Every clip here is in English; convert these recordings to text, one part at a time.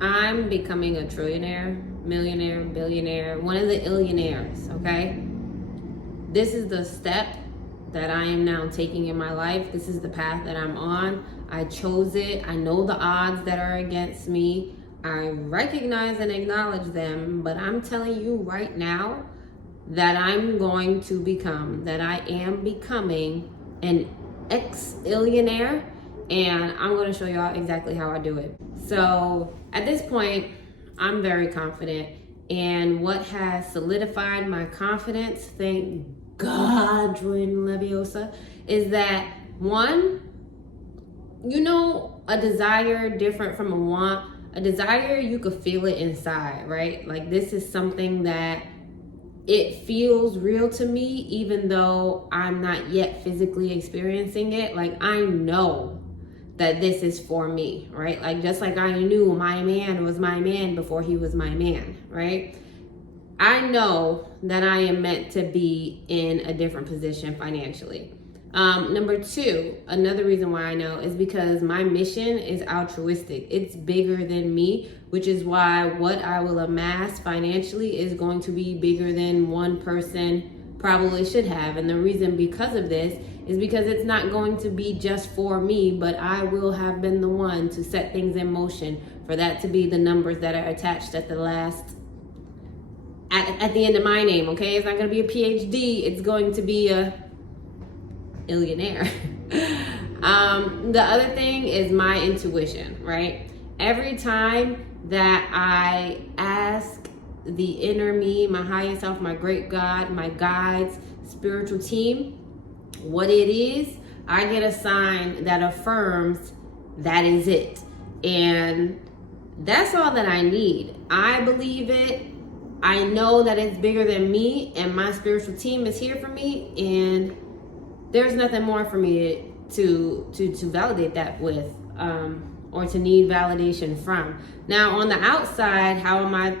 I'm becoming a trillionaire, millionaire, billionaire, one of the illionaires, okay? This is the step that I am now taking in my life. This is the path that I'm on. I chose it. I know the odds that are against me. I recognize and acknowledge them, but I'm telling you right now that I'm going to become, that I am becoming an X-illionaire, and I'm going to show y'all exactly how I do it. So at this point, I'm very confident, and what has solidified my confidence, thank God, Jordan Leviosa, is that one, a desire different from a want. A desire, you could feel it inside, right? Like, this is something that it feels real to me, even though I'm not yet physically experiencing it. Like, I know that this is for me, right? Like, just like I knew my man was my man before he was my man, right? I know that I am meant to be in a different position financially. Number two, another reason why I know is because my mission is altruistic. It's bigger than me, which is why what I will amass financially is going to be bigger than one person probably should have. And the reason because of this is because it's not going to be just for me, but I will have been the one to set things in motion for that to be the numbers that are attached at the end of my name, okay? It's not going to be a PhD. It's going to be a illionaire. The other thing is my intuition, right? Every time that I ask the inner me, my higher self, my great God, my guides, spiritual team, what it is, I get a sign that affirms that is it. And that's all that I need. I believe it. I know that it's bigger than me, and my spiritual team is here for me, and there's nothing more for me to validate that with, or to need validation from. Now, on the outside, how am I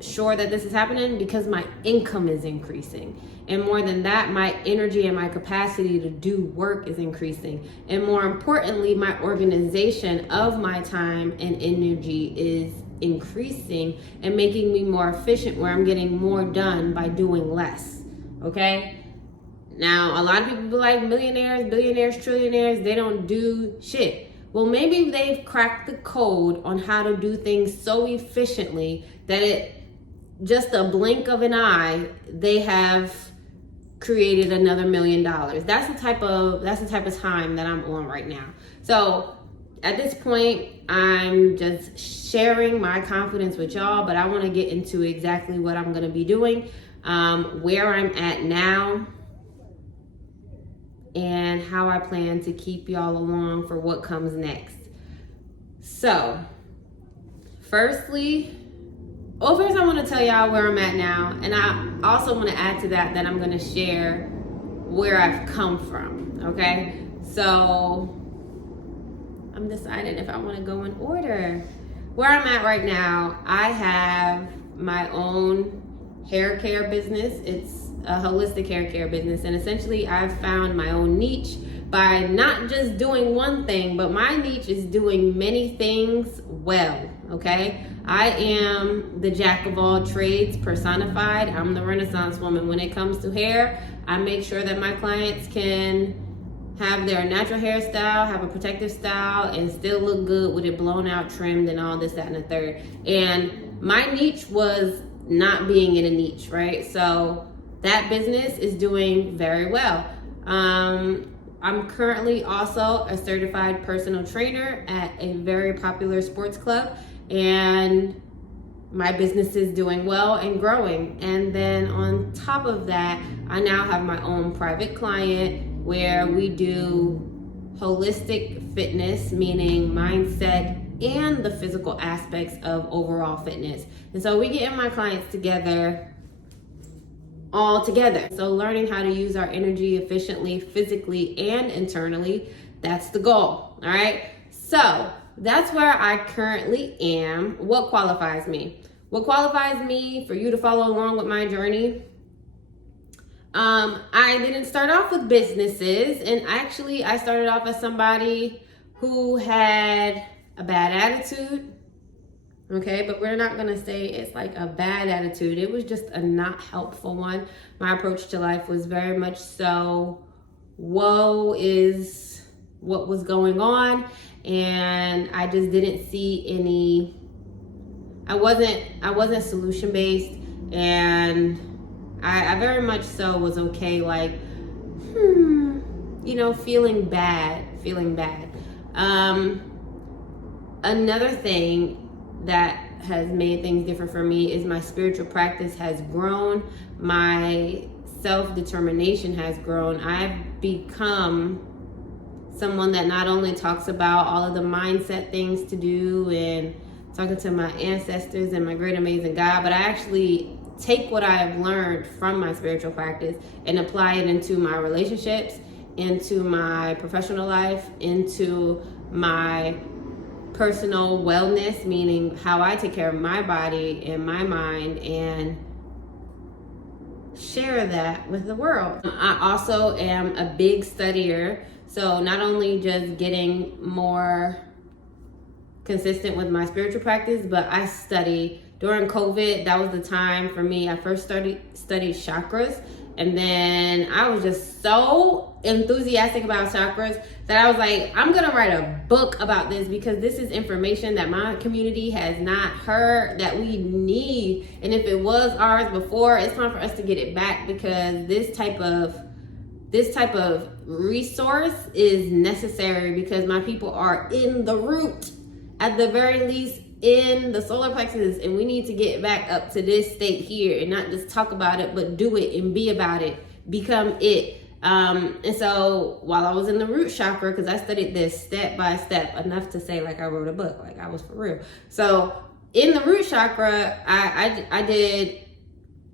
sure that this is happening? Because my income is increasing. And more than that, my energy and my capacity to do work is increasing. And more importantly, my organization of my time and energy is increasing and making me more efficient, where I'm getting more done by doing less. Okay? Now, a lot of people be like, millionaires, billionaires, trillionaires, they don't do shit. Well, maybe they've cracked the code on how to do things so efficiently that it just a blink of an eye, they have created another $1 million. That's the type of time that I'm on right now. So at this point, I'm just sharing my confidence with y'all, but I want to get into exactly what I'm going to be doing, where I'm at now, and how I plan to keep y'all along for what comes next. So, first I want to tell y'all where I'm at now, and I also want to add to that I'm going to share where I've come from, okay? So, I'm deciding if I want to go in order. Where I'm at right now, I have my own hair care business. It's a holistic hair care business, and essentially I've found my own niche by not just doing one thing, but my niche is doing many things well, okay? I am the jack of all trades personified. I'm the Renaissance woman. When it comes to hair, I make sure that my clients can have their natural hairstyle, have a protective style, and still look good with it blown out, trimmed, and all this, that, and the third. And my niche was not being in a niche, right? So that business is doing very well. I'm currently also a certified personal trainer at a very popular sports club, and my business is doing well and growing. And then on top of that, I now have my own private client where we do holistic fitness, meaning mindset and the physical aspects of overall fitness. And so we get my clients together all together. So learning how to use our energy efficiently, physically and internally, that's the goal, all right? So that's where I currently am. What qualifies me? What qualifies me for you to follow along with my journey? I didn't start off with businesses, and actually I started off as somebody who had a bad attitude, okay? But we're not gonna say it's like a bad attitude. It was just a not helpful one. My approach to life was very much so, woe is what was going on, and I just didn't see any, I wasn't solution based, and I very much so was okay, like, feeling bad. Another thing that has made things different for me is my spiritual practice has grown. My self-determination has grown. I've become someone that not only talks about all of the mindset things to do and talking to my ancestors and my great amazing God, but I actually take what I have learned from my spiritual practice and apply it into my relationships, into my professional life, into my personal wellness, meaning how I take care of my body and my mind, and share that with the world. I also am a big studier, so not only just getting more consistent with my spiritual practice, but I study. During COVID, that was the time for me. I first studied chakras, and then I was just so enthusiastic about chakras that I was like, I'm gonna write a book about this, because this is information that my community has not heard, that we need. And if it was ours before, it's time for us to get it back, because this type of resource is necessary, because my people are in the root, at the very least, in the solar plexus, and we need to get back up to this state here and not just talk about it, but do it and be about it, become it. And so while I was in the root chakra, because I studied this step by step, enough to say like I wrote a book, like I was for real. So in the root chakra, I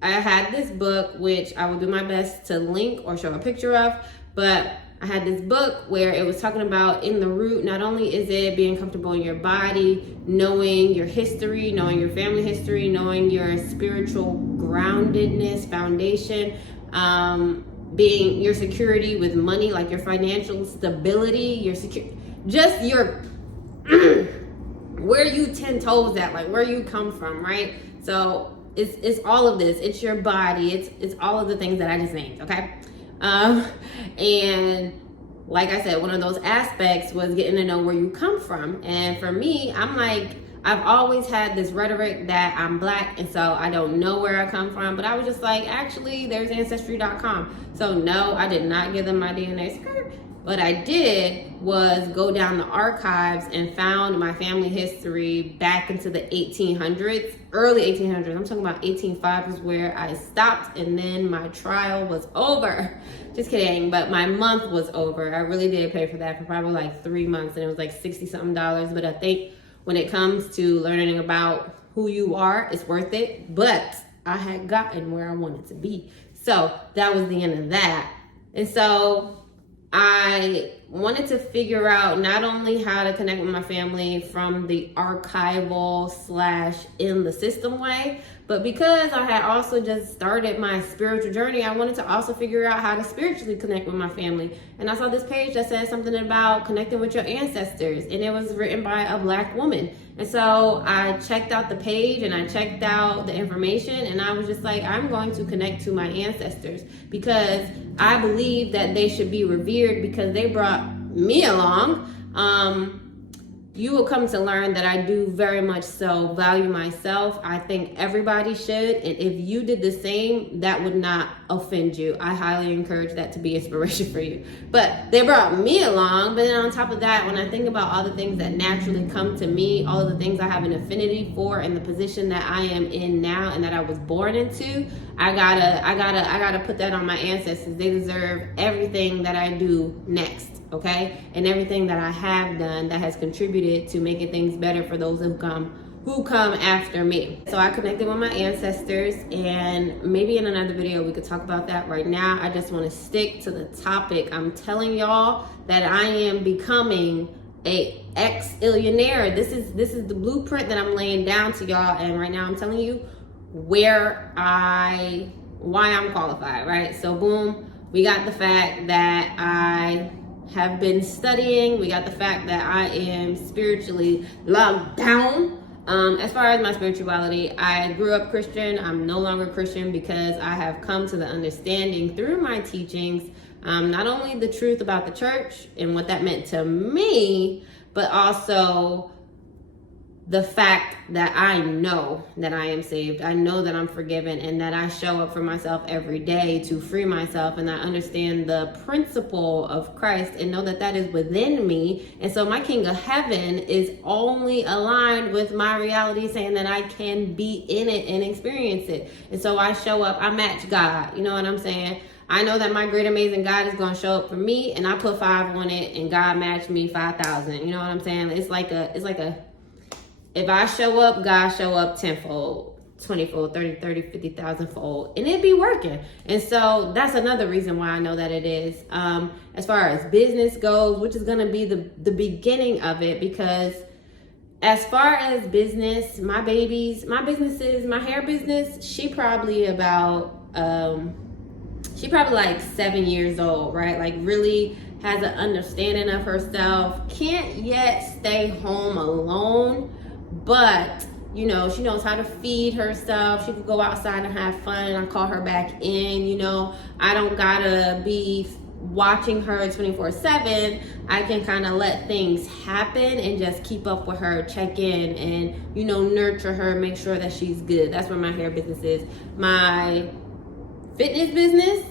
had this book, which I will do my best to link or show a picture of, but I had this book where it was talking about in the root, not only is it being comfortable in your body, knowing your history, knowing your family history, knowing your spiritual groundedness, foundation, being your security with money, like your financial stability, just your where you 10 toes at, like where you come from, right? So it's all of this. It's your body. It's all of the things that I just named, okay? And like I said, one of those aspects was getting to know where you come from. And for me, I'm like, I've always had this rhetoric that I'm Black, and so I don't know where I come from. But I was just like, actually, there's Ancestry.com. So no, I did not give them my DNA skirt. What I did was go down the archives and found my family history back into the 1800s, early 1800s. I'm talking about 1805 is where I stopped, and then my trial was over. Just kidding, but my month was over. I really did pay for that for probably like 3 months, and it was like $60-something. But I think when it comes to learning about who you are, it's worth it. But I had gotten where I wanted to be. So that was the end of that. And so I wanted to figure out not only how to connect with my family from the archival / in the system way, but because I had also just started my spiritual journey, I wanted to also figure out how to spiritually connect with my family. And I saw this page that said something about connecting with your ancestors, and it was written by a Black woman. And so I checked out the page and I checked out the information, and I was just like, I'm going to connect to my ancestors, because I believe that they should be revered, because they brought me along. You will come to learn that I do very much so value myself. I think everybody should. And if you did the same, that would not offend you. I highly encourage that to be inspiration for you. But they brought me along. But then on top of that, when I think about all the things that naturally come to me, all of the things I have an affinity for, and the position that I am in now and that I was born into, I gotta put that on my ancestors. They deserve everything that I do next. Okay, and everything that I have done that has contributed to making things better for those who come after me. So I connected with my ancestors, and maybe in another video we could talk about that. Right now, I just want to stick to the topic. I'm telling y'all that I am becoming a X-illionaire. This is the blueprint that I'm laying down to y'all, and right now I'm telling you why I'm qualified, right? So boom, we got the fact that I have been studying. We got the fact that I am spiritually locked down. As far as my spirituality, I grew up Christian. I'm no longer Christian because I have come to the understanding through my teachings, not only the truth about the church and what that meant to me, but also the fact that I know that I am saved. I know that I'm forgiven and that I show up for myself every day to free myself. And I understand the principle of Christ and know that that is within me. And so my King of Heaven is only aligned with my reality, saying that I can be in it and experience it. And so I show up, I match God. You know what I'm saying? I know that my great amazing God is going to show up for me, and I put 5 on it and God matched me 5,000. You know what I'm saying? It's like a if I show up, God show up 10-fold, 20-fold, 30, 50,000-fold, and it be working. And so that's another reason why I know that it is. As far as business goes, which is going to be the beginning of it, because as far as business, my hair business, she probably like 7 years old, right? Like really has an understanding of herself, can't yet stay home alone. But, you know, she knows how to feed herself. She can go outside and have fun. I call her back in, you know. I don't gotta be watching her 24/7. I can kind of let things happen and just keep up with her, check in, and, you know, nurture her, make sure that she's good. That's where my hair business is. My fitness business,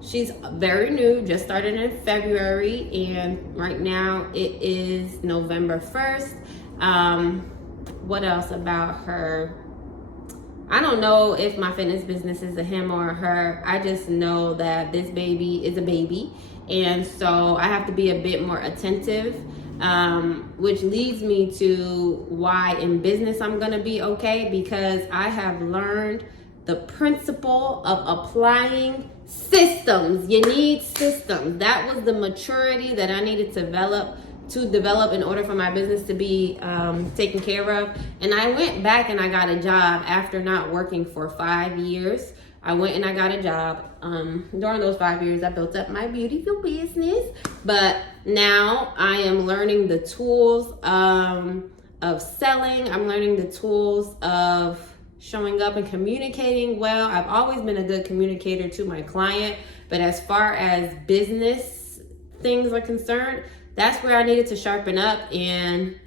she's very new, just started in February, and right now it is November 1st. What else about her? I don't know if my fitness business is a him or a her. I just know that this baby is a baby, and so I have to be a bit more attentive, which leads me to why in business I'm gonna be okay, because I have learned the principle of applying systems. You need systems. That was the maturity that I needed to develop in order for my business to be taken care of. And I went back and I got a job after not working for 5 years. I went and I got a job. During those 5 years, I built up my beautiful business. But now I am learning the tools of selling. I'm learning the tools of showing up and communicating well. I've always been a good communicator to my client, but as far as business things are concerned, that's where I needed to sharpen up. And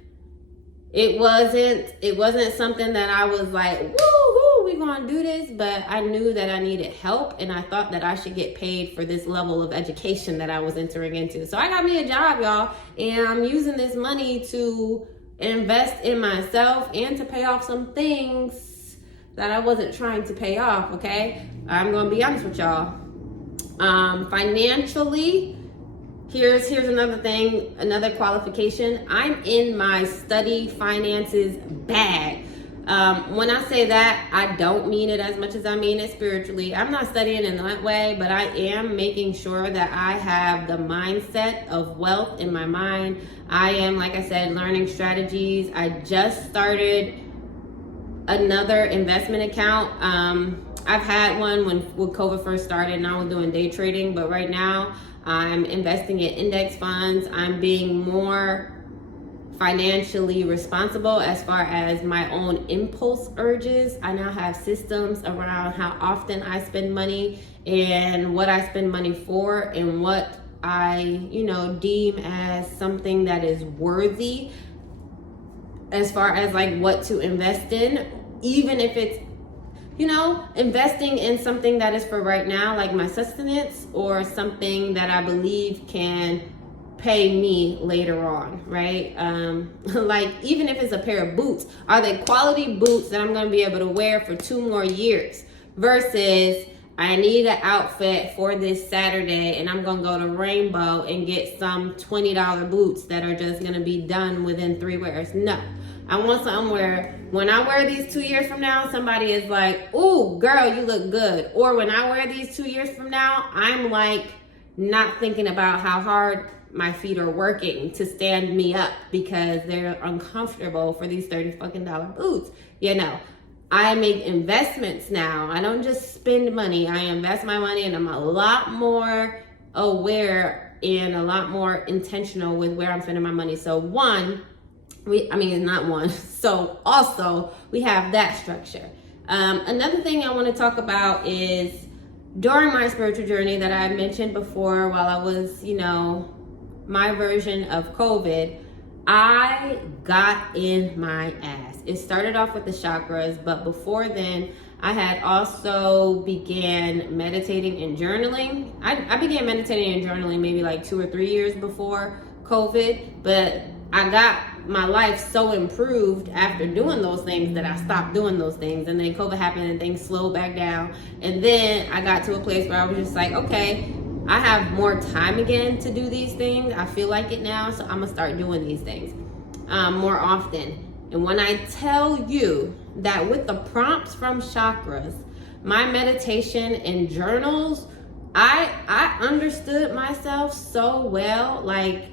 it wasn't something that I was like, woo, we gonna do this, but I knew that I needed help, and I thought that I should get paid for this level of education that I was entering into. So I got me a job, y'all, and I'm using this money to invest in myself and to pay off some things that I wasn't trying to pay off, okay? I'm gonna be honest with y'all. Financially, here's another thing, another qualification. I'm in my study finances bag. When I say that, I don't mean it as much as I mean it spiritually. I'm not studying in that way, but I am making sure that I have the mindset of wealth in my mind. I am, like I said, learning strategies. I just started another investment account. I've had one when COVID first started and I was doing day trading, but right now I'm investing in index funds. I'm being more financially responsible as far as my own impulse urges. I now have systems around how often I spend money and what I spend money for and what I, deem as something that is worthy as far as like what to invest in, even if it's, investing in something that is for right now, like my sustenance, or something that I believe can pay me later on, right? Like even if it's a pair of boots, are they quality boots that I'm going to be able to wear for 2 more years versus I need an outfit for this Saturday and I'm going to go to Rainbow and get some $20 boots that are just going to be done within 3 wears. No. I want something where when I wear these 2 years from now, somebody is like, "Ooh, girl, you look good." Or when I wear these 2 years from now, I'm like not thinking about how hard my feet are working to stand me up because they're uncomfortable for these $30 fucking boots. I make investments now. I don't just spend money. I invest my money, and I'm a lot more aware and a lot more intentional with where I'm spending my money. So one, Not one. So also we have that structure. Another thing I want to talk about is during my spiritual journey that I mentioned before, while I was, my version of COVID, I got in my ass. It started off with the chakras, but before then, I had also began meditating and journaling. I began meditating and journaling maybe like 2 or 3 years before COVID, but I got my life so improved after doing those things that I stopped doing those things. And then COVID happened and things slowed back down. And then I got to a place where I was just like, okay, I have more time again to do these things. I feel like it now, so I'm gonna start doing these things more often. And when I tell you that with the prompts from chakras, my meditation and journals, I understood myself so well. Like,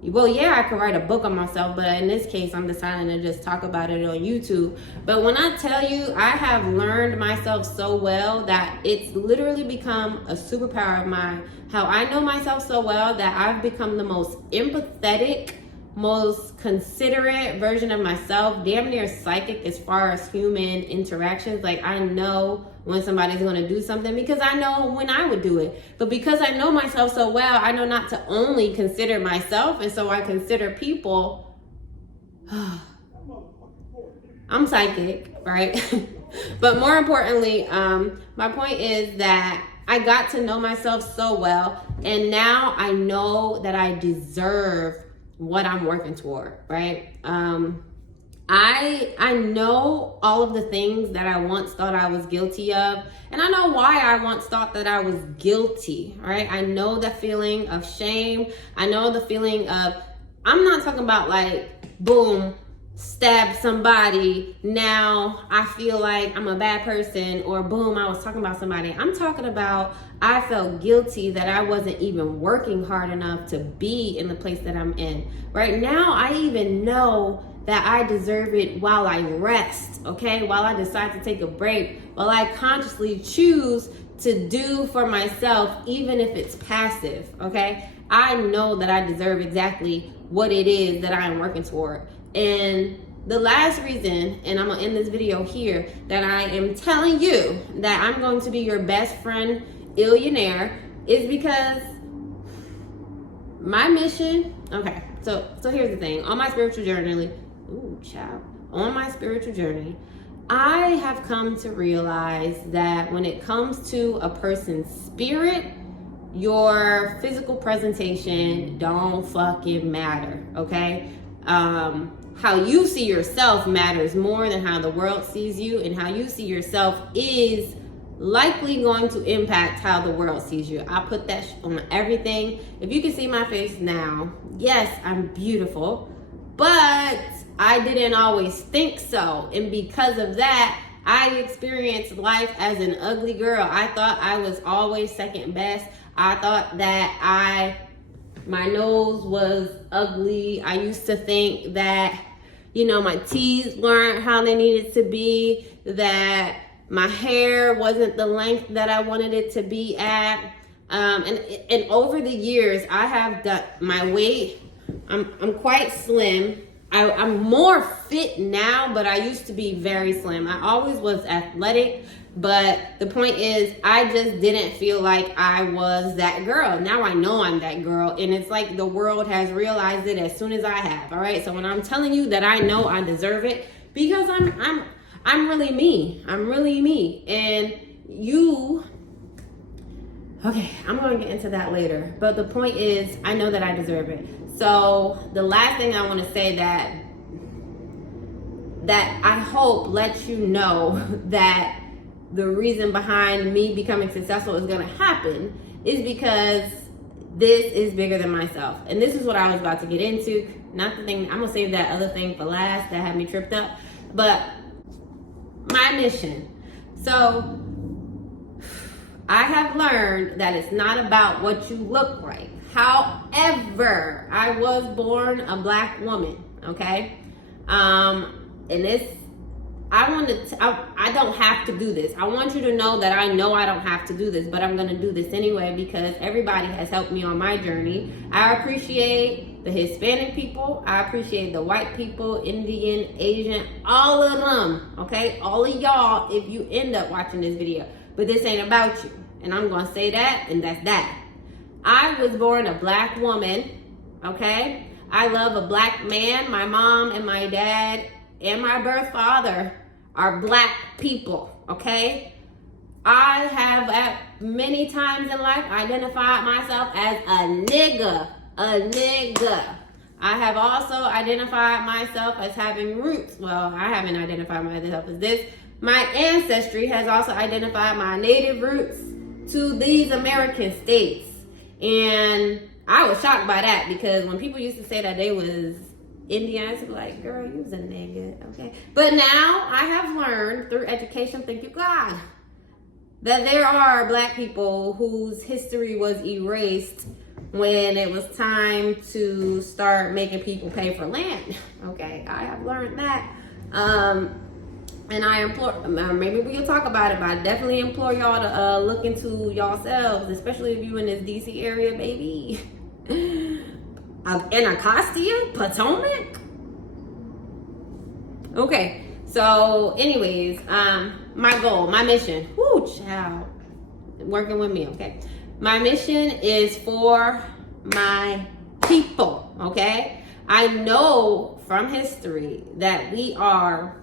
well, yeah, I could write a book on myself, but in this case, I'm deciding to just talk about it on YouTube. But when I tell you, I have learned myself so well that it's literally become a superpower of mine. How I know myself so well that I've become the most empathetic, most considerate version of myself, damn near psychic as far as human interactions. Like, I know when somebody's going to do something because I know when I would do it. But because I know myself so well, I know not to only consider myself, and so I consider people. I'm psychic, right? But more importantly, my point is that I got to know myself so well, and now I know that I deserve what I'm working toward, right? I know all of the things that I once thought I was guilty of, and I know why I once thought that I was guilty, right? I know the feeling of shame. I know the feeling of, I'm not talking about like, boom, stab somebody, now I feel like I'm a bad person, or boom, I was talking about somebody. I'm talking about I felt guilty that I wasn't even working hard enough to be in the place that I'm in. Right now, I even know that I deserve it while I rest, okay? While I decide to take a break, while I consciously choose to do for myself, even if it's passive, okay? I know that I deserve exactly what it is that I am working toward. And the last reason, and I'm gonna end this video here, that I am telling you that I'm going to be your best friend, X-illionaire, is because my mission, okay, so here's the thing. On my spiritual journey, on my spiritual journey, I have come to realize that when it comes to a person's spirit, your physical presentation don't fucking matter, okay? How you see yourself matters more than how the world sees you, and how you see yourself is likely going to impact how the world sees you. I put that on everything. If you can see my face now, yes, I'm beautiful, but I didn't always think so. And because of that, I experienced life as an ugly girl. I thought I was always second best. I thought that my nose was ugly. I used to think that, my teeth weren't how they needed to be, that my hair wasn't the length that I wanted it to be at. And over the years, I have got my weight. I'm quite slim. I'm more fit now, but I used to be very slim. I always was athletic, but the point is, I just didn't feel like I was that girl. Now I know I'm that girl, and it's like the world has realized it as soon as I have. All right, so when I'm telling you that I know I deserve it, because I'm really me. I'm really me, and you. Okay, I'm going to get into that later. But the point is, I know that I deserve it. So the last thing I want to say that I hope lets you know that the reason behind me becoming successful is going to happen is because this is bigger than myself. And this is what I was about to get into. Not the thing, I'm going to save that other thing for last that had me tripped up. But my mission. So I have learned that it's not about what you look like. However, I was born a Black woman, okay? And this, I don't have to do this. I want you to know that I know I don't have to do this, but I'm gonna do this anyway because everybody has helped me on my journey. I appreciate the Hispanic people. I appreciate the white people, Indian, Asian, all of them, okay? All of y'all, if you end up watching this video. But this ain't about you. And I'm going to say that, and that's that. I was born a black woman, okay? I love a black man. My mom and my dad and my birth father are black people, okay? I have at many times in life identified myself as a nigga. I have also identified myself as having roots. Well, I haven't identified myself as this. My ancestry has also identified my native roots to these American states. And I was shocked by that, because when people used to say that they was Indian, I was like, girl, you was a nigga, okay? But now I have learned through education, thank you God, that there are black people whose history was erased when it was time to start making people pay for land. Okay, I have learned that. And I implore, maybe we'll talk about it, but I definitely implore y'all to look into yourselves, especially if you in this DC area, baby. Anacostia, Potomac. Okay, so anyways, my goal, my mission, whoo, child, working with me, okay? My mission is for my people, okay? I know from history that we are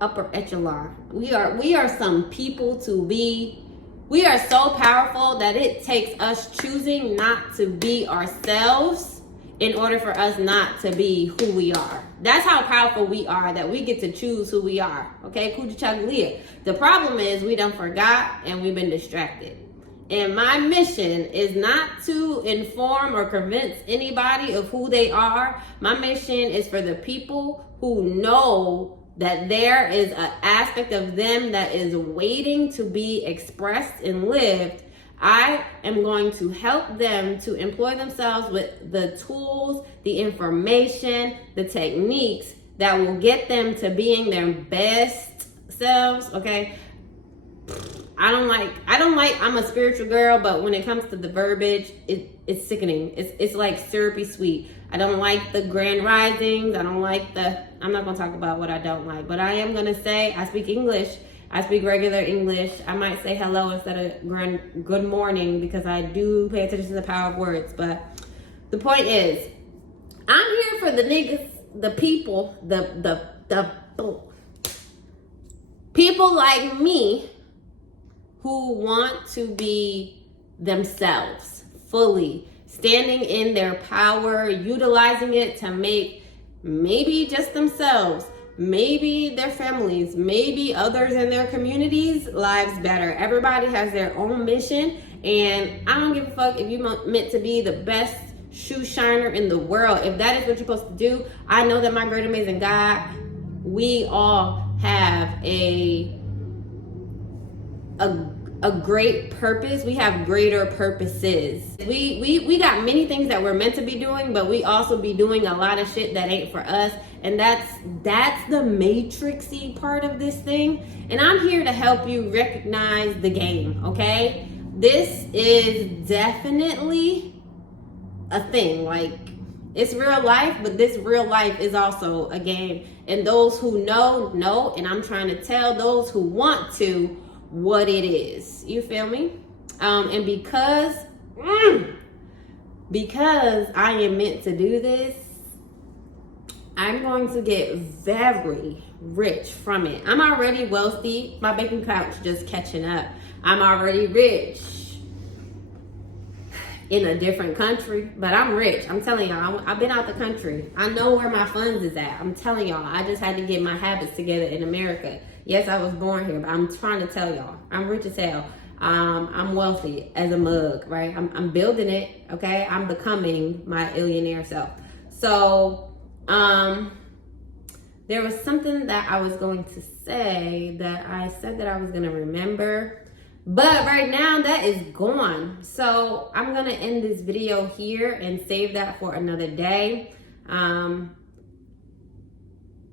upper echelon. We are some people to be. We are so powerful that it takes us choosing not to be ourselves in order for us not to be who we are. That's how powerful we are, that we get to choose who we are. Okay, Kujichagulia. The problem is we done forgot and we've been distracted. And my mission is not to inform or convince anybody of who they are. My mission is for the people who know that there is an aspect of them that is waiting to be expressed and lived. I am going to help them to employ themselves with the tools, the information, the techniques that will get them to being their best selves, okay? I'm a spiritual girl, but when it comes to the verbiage, it's sickening. It's like syrupy sweet. I don't like the grand risings. I'm not going to talk about what I don't like, but I am going to say I speak English. I speak regular English. I might say hello instead of good morning, because I do pay attention to the power of words. But the point is, I'm here for the niggas, the people, the people like me who want to be themselves fully, standing in their power, utilizing it to make maybe just themselves, maybe their families, maybe others in their communities' lives better. Everybody has their own mission, and I don't give a fuck if you're meant to be the best shoe shiner in the world. If that is what you're supposed to do, I know that my great amazing God, we all have a great purpose. We have greater purposes. We got many things that we're meant to be doing, but we also be doing a lot of shit that ain't for us. And that's the matrixy part of this thing. And I'm here to help you recognize the game, okay? This is definitely a thing. Like, it's real life, but this real life is also a game. And those who know, and I'm trying to tell those who want to what it is. You feel me? And because I am meant to do this, I'm going to get very rich from it. I'm already wealthy. My bank account's just catching up. I'm already rich in a different country, but I'm rich. I'm telling y'all, I've been out the country. I know where my funds is at. I'm telling y'all, I just had to get my habits together in America. Yes, I was born here, but I'm trying to tell y'all, I'm rich as hell. I'm wealthy as a mug, right? I'm building it, okay? I'm becoming my X-illionaire self. So, there was something that I was going to say that I said that I was going to remember, but right now that is gone. So I'm going to end this video here and save that for another day.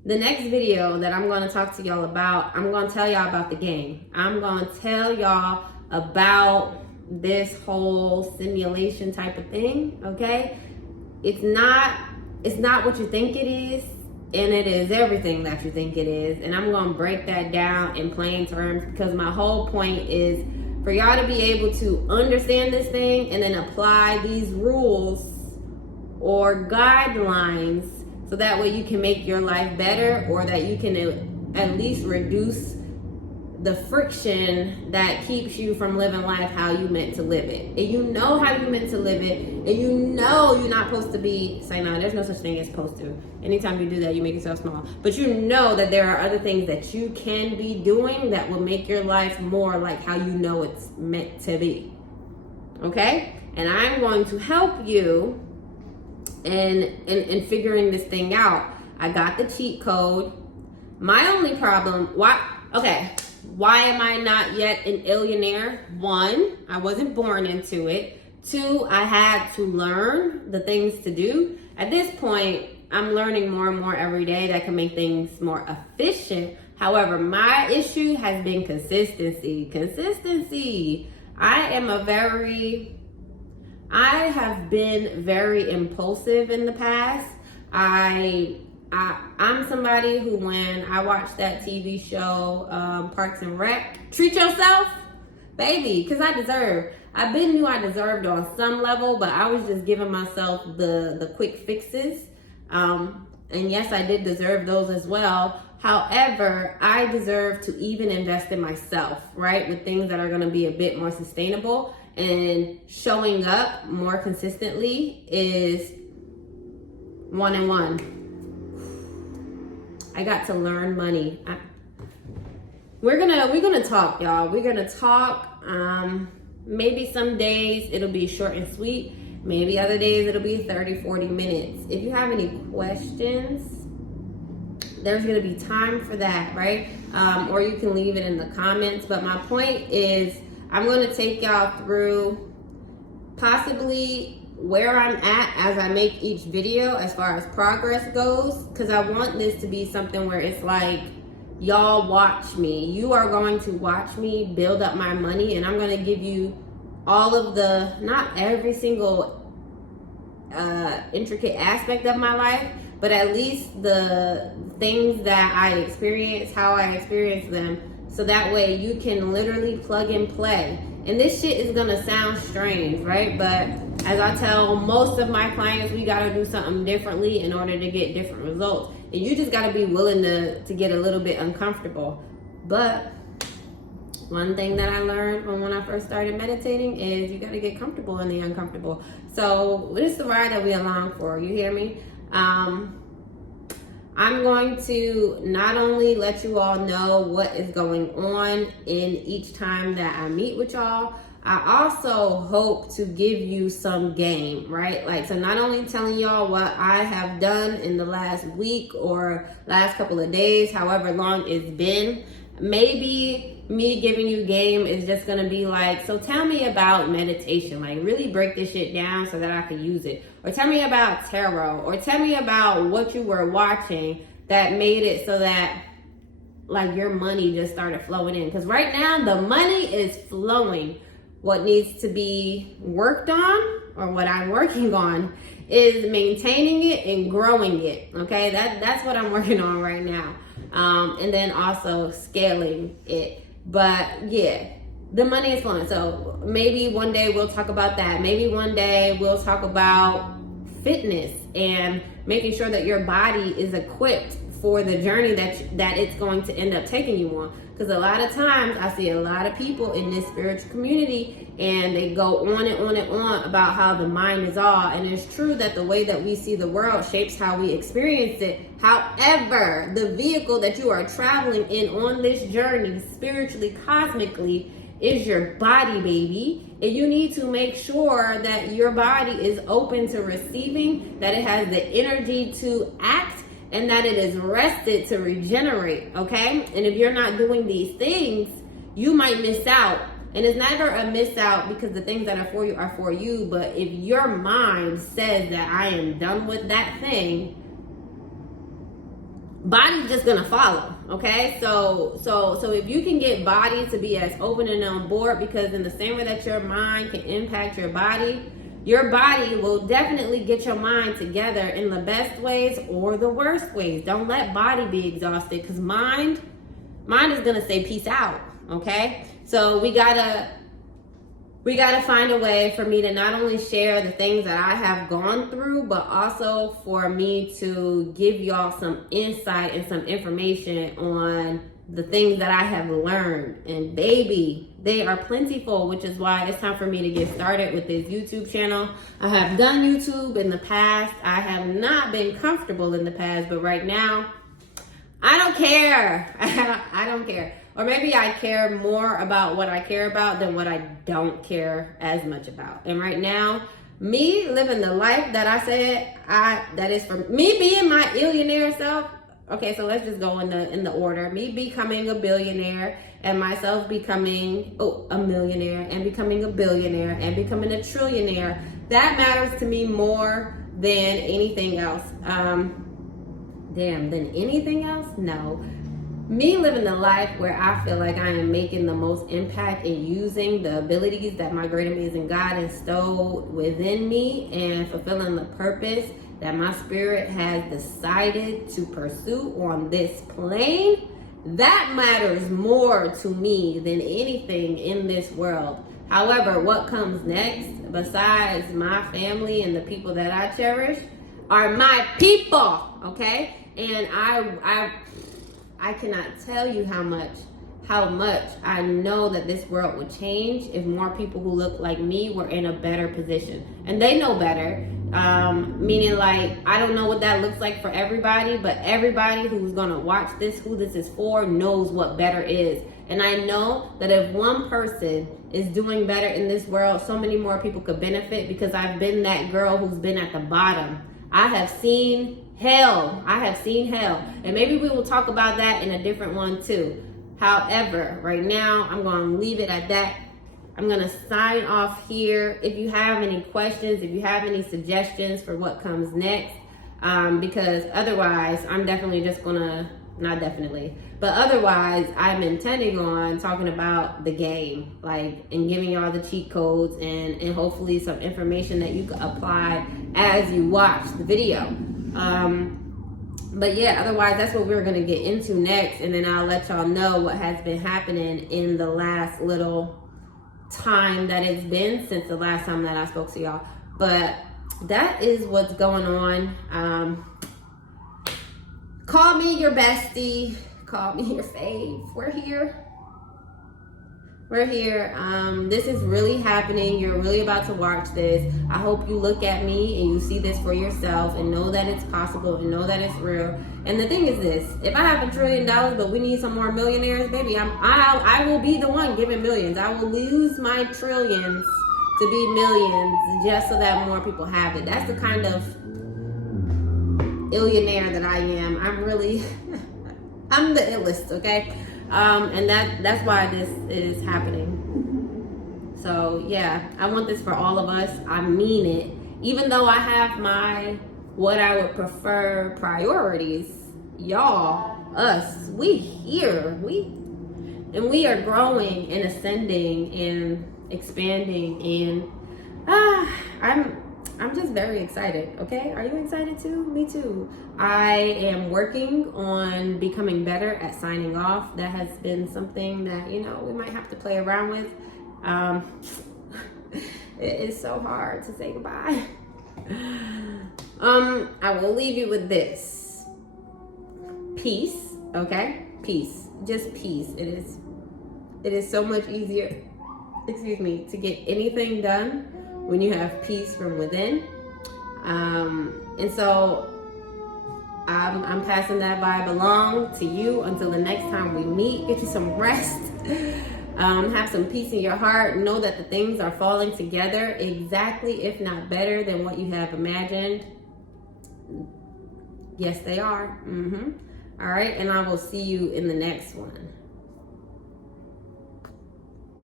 The next video that I'm going to talk to y'all about, I'm going to tell y'all about the game. I'm going to tell y'all about this whole simulation type of thing, okay? it's not what you think it is, and it is everything that you think it is. And I'm going to break that down in plain terms, because my whole point is for y'all to be able to understand this thing and then apply these rules or guidelines, so that way you can make your life better, or that you can at least reduce the friction that keeps you from living life how you meant to live it. And you know how you meant to live it, and you know you're not supposed to be saying, no, there's no such thing as supposed to. Anytime you do that, you make yourself small. But you know that there are other things that you can be doing that will make your life more like how you know it's meant to be. Okay? And I'm going to help you in figuring this thing out. I got the cheat code. My only problem, why am I not yet an illionaire? 1, I wasn't born into it. 2, I had to learn the things to do. At this point, I'm learning more and more every day that can make things more efficient. However, my issue has been consistency. I have been very impulsive in the past. I'm somebody who, when I watch that TV show, Parks and Rec, treat yourself, baby, because I knew I deserved on some level, but I was just giving myself the quick fixes. And yes, I did deserve those as well. However, I deserve to even invest in myself, right? With things that are going to be a bit more sustainable, and showing up more consistently is 1 and 1. I got to learn money. We're gonna talk, y'all. We're gonna talk. Maybe some days it'll be short and sweet. Maybe other days it'll be 30, 40 minutes. If you have any questions, there's gonna be time for that, right? Or you can leave it in the comments. But my point is, I'm gonna take y'all through possibly where I'm at as I make each video as far as progress goes, because I want this to be something where it's like, y'all watch me. You are going to watch me build up my money, and I'm going to give you all of the, not every single intricate aspect of my life, but at least the things that I experience, how I experience them, so that way you can literally plug and play. And this shit is gonna sound strange, right? But as I tell most of my clients, we gotta do something differently in order to get different results. And you just gotta be willing to get a little bit uncomfortable. But one thing that I learned from when I first started meditating is you gotta get comfortable in the uncomfortable. So this is the ride that we along for, you hear me? I'm going to not only let you all know what is going on in each time that I meet with y'all, I also hope to give you some game, right? Like, so not only telling y'all what I have done in the last week or last couple of days, however long it's been, maybe me giving you game is just gonna be like, so tell me about meditation, like really break this shit down so that I can use it. Or tell me about tarot, or tell me about what you were watching that made it so that like your money just started flowing in. Because right now the money is flowing. What needs to be worked on, or what I'm working on, is maintaining it and growing it. Okay, that's what I'm working on right now. And then also scaling it. But yeah, the money is flowing. So maybe one day we'll talk about that. Maybe one day we'll talk about fitness and making sure that your body is equipped for the journey that it's going to end up taking you on. Because a lot of times I see a lot of people in this spiritual community, and they go on and on and on about how the mind is all. And it's true that the way that we see the world shapes how we experience it. However, the vehicle that you are traveling in on this journey, spiritually, cosmically, is your body, baby. And you need to make sure that your body is open to receiving, that it has the energy to act, and that it is rested to regenerate, okay? And if you're not doing these things, you might miss out. And it's never a miss out, because the things that are for you. But if your mind says that I am done with that thing, body's just gonna follow, okay? So if you can get body to be as open and on board, because in the same way that your mind can impact your body, your body will definitely get your mind together in the best ways or the worst ways. Don't let body be exhausted, because mind is gonna say peace out. Okay, so we gotta find a way for me to not only share the things that I have gone through, but also for me to give y'all some insight and some information on the things that I have learned. And baby, they are plentiful, which is why it's time for me to get started with this YouTube channel. I have done YouTube in the past. I have not been comfortable in the past, but right now, I don't care. I don't care. Or maybe I care more about what I care about than what I don't care as much about. And right now, me living the life that I said that is for me being my illionaire self. Okay, so let's just go in the order. Me becoming a billionaire, and myself becoming a millionaire, and becoming a billionaire, and becoming a trillionaire. That matters to me more than anything else. Than anything else? No. Me living the life where I feel like I am making the most impact and using the abilities that my great amazing God bestowed within me, and fulfilling the purpose that my spirit has decided to pursue on this plane, that matters more to me than anything in this world. However, what comes next, besides my family and the people that I cherish, are my people, okay? And I cannot tell you how much I know that this world would change if more people who look like me were in a better position. And they know better, meaning like, I don't know what that looks like for everybody, but everybody who's gonna watch this, who this is for, knows what better is. And I know that if one person is doing better in this world, so many more people could benefit, because I've been that girl who's been at the bottom. I have seen hell. And maybe we will talk about that in a different one too. However, right now, I'm going to leave it at that. I'm going to sign off here. If you have any questions, if you have any suggestions for what comes next, because otherwise, I'm definitely just going to, not definitely, but otherwise, I'm intending on talking about the game, like, and giving y'all the cheat codes and hopefully some information that you can apply as you watch the video. But yeah, otherwise, that's what we're going to get into next. And then I'll let y'all know what has been happening in the last little time that it's been since the last time that I spoke to y'all. But that is what's going on. Call me your bestie. Call me your fave. We're here. This is really happening. You're really about to watch this. I hope you look at me and you see this for yourself and know that it's possible and know that it's real. And the thing is this: if I have $1 trillion, but we need some more millionaires, baby, I will be the one giving millions. I will lose my trillions to be millions just so that more people have it. That's the kind of illionaire that I am. I'm the illest, okay? And that's why this is happening. So yeah, I want this for all of us. I mean it. Even though I have my, what I would prefer priorities, y'all, us, we here. We are growing and ascending and expanding, and I'm just very excited, okay? Are you excited too? Me too. I am working on becoming better at signing off. That has been something that, we might have to play around with. It is so hard to say goodbye. I will leave you with this. Peace, okay? Peace. Just peace. It is so much easier, to get anything done when you have peace from within. And so I'm passing that vibe along to you until the next time we meet. Get you some rest. Have some peace in your heart. Know that the things are falling together exactly, if not better, than what you have imagined. Yes, they are. All right, and I will see you in the next one.